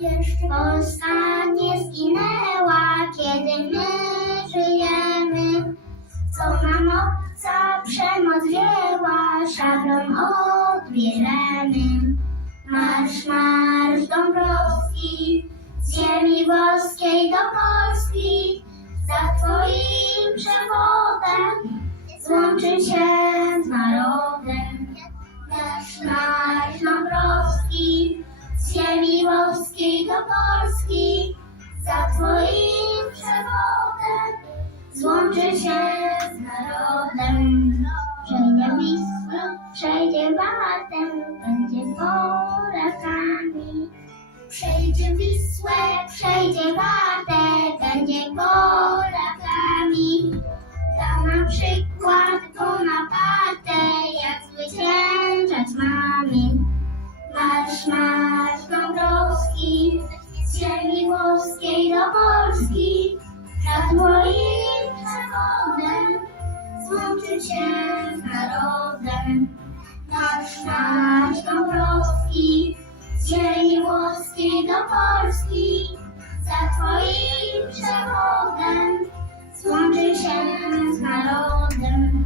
Jeszcze Polska nie zginęła, kiedy my żyjemy. Co nam obca przemoc wzięła, szablon odbierzemy. Marsz, marsz Dąbrowski, z ziemi włoskiej do Polski, za Twoim przewodem złączy się z narodem. Marsz, marsz Dąbrowski, włoskiej do Polski, za Twoim przewodem złączy się z narodem. Przejdzie Wisłą, przejdzie Batem, będzie Polakami. Przejdzie Wisłę, przejdzie Watę, będzie Polakami. Da nam przykład Polski, za Twoim przewodem złączy się z narodem.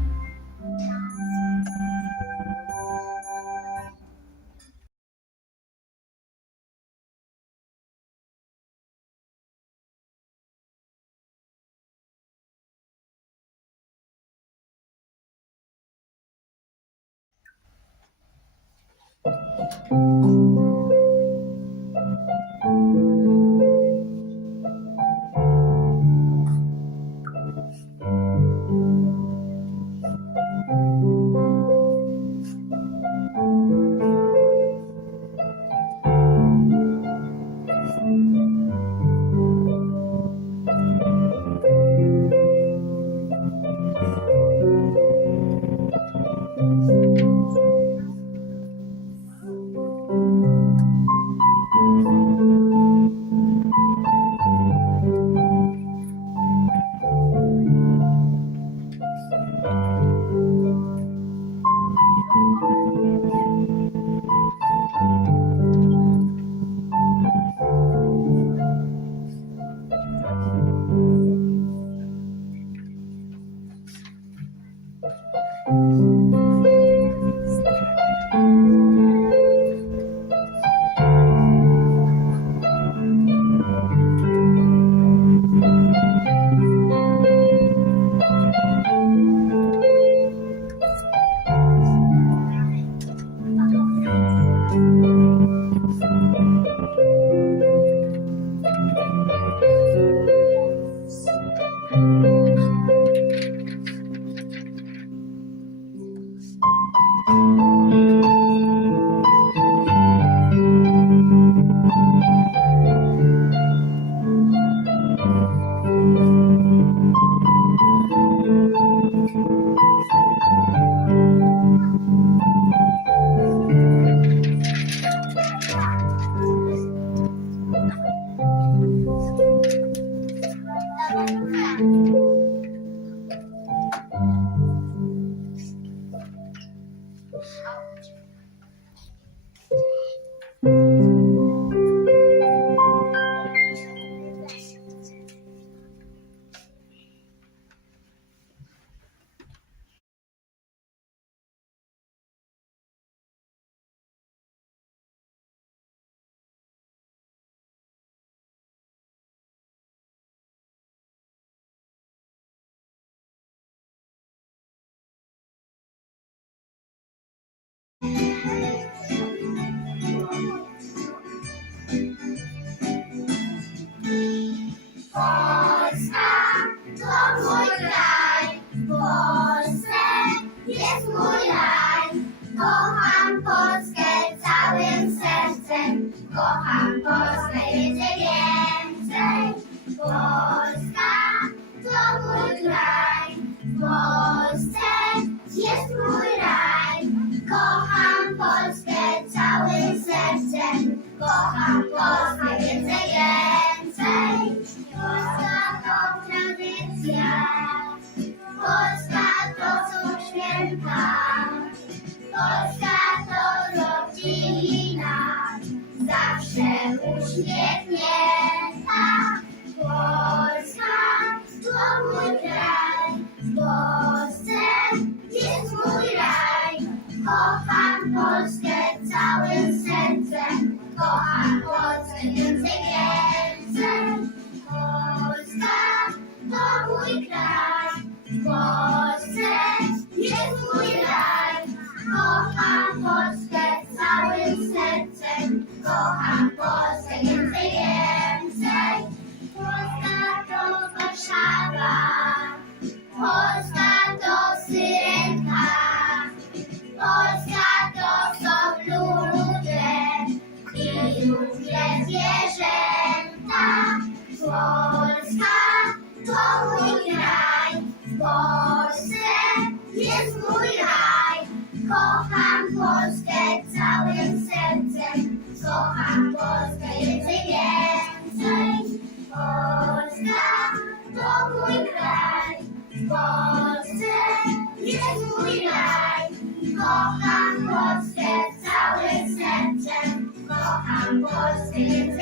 Kocham Polskę całym sercem, kocham Polskę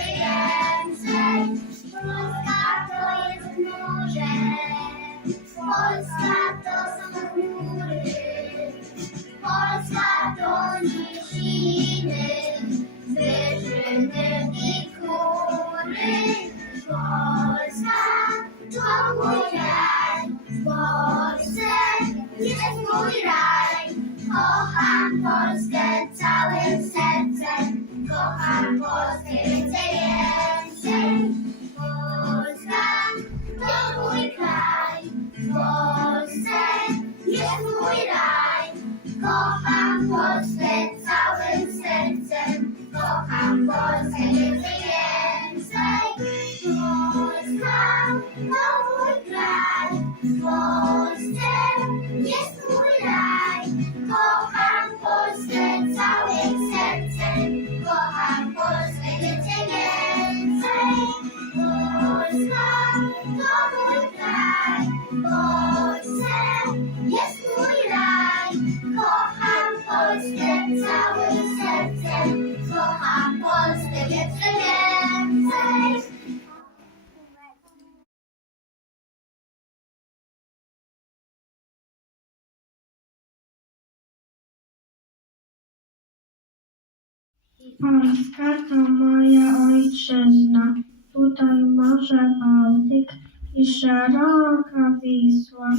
Polska to moja ojczyzna. Tutaj Morze Bałtyk i szeroka Wisła.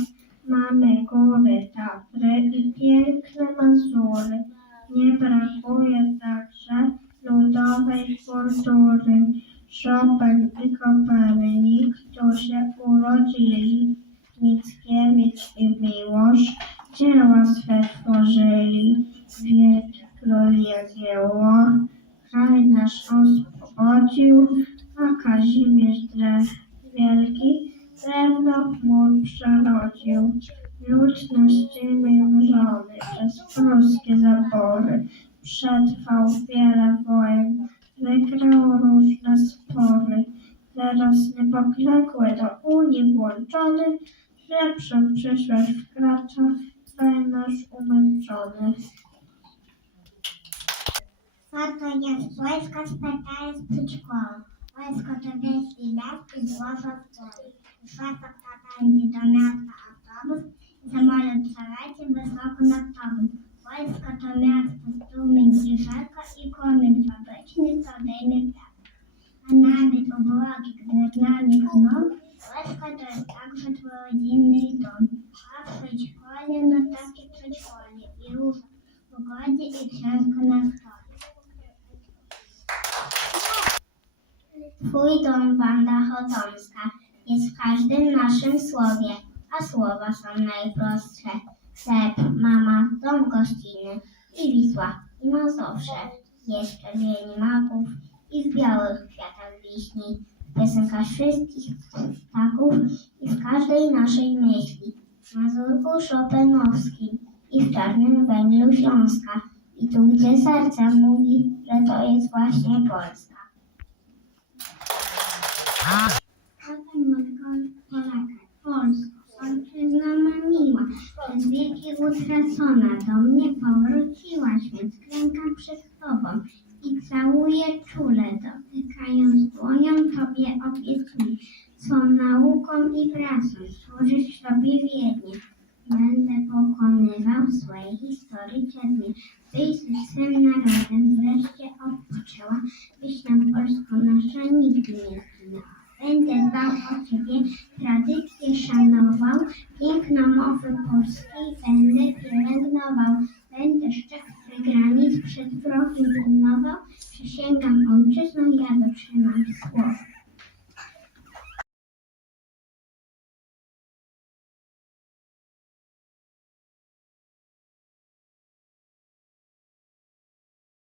Mamy góry Tatry i piękne Mazury. Nie brakuje także ludowej kultury. Chopin i Kopernik tu się urodzili. Mickiewicz i Miłosz dzieła swe tworzyli. Wielkie królie dzieło, kraj nasz oswobodził, a Kazimierz Drew wielki drewno mur przerodził. Lud nasz ziemię przez pruskie zabory przetrwał wiele wojen, wygrał różne spory. Teraz niepokległy do Unii włączony, lepszą przyszłość wkracza kraj nasz umęczony. Co to jest wojsko spętane z przedszkola? Wojsko to wielki las i złoża w polu. Szlaka wpadający do miasta autobus i samolot przeleci wysoko nad tobą. Wojsko to miasto, strumień i rzeka i komin fabryczny, co dejmie wiatr. A nawet obłoki, które z nami chną, wojsko to jest także twój rodzinny dom. A w przedszkole, no takie przedszkole i róż w pogodzie i książka na stole. Twój dom, Wanda Chodomska, jest w każdym naszym słowie, a słowa są najprostsze. Chleb, mama, dom gościnny i Wisła, i Mazowsze. Jeszcze wieni maków i w białych kwiatach wiśni. Piosenka wszystkich ptaków i w każdej naszej myśli. W Mazurku Chopinowskim i w czarnym węglu Śląska. I tu, gdzie serce mówi, że to jest właśnie Polska. Utracona, do mnie powróciłaś, więc klękam przed Tobą i całuję czule, dotykam Machając dłonią Tobie obiecuję, swą nauką i pracą służyć Tobie wiernie. Będę pokonywał swojej historii ciernie, byś ze swym narodem wreszcie odpoczęła, byś nam Polską nigdy nie. Będę dbał o Ciebie, tradycje szanował, piękno mowy polskiej będę pielęgnował. Będę szczep granic przed wrogiem pilnował, przysięgam ojczyzną, ja dotrzymam słowa.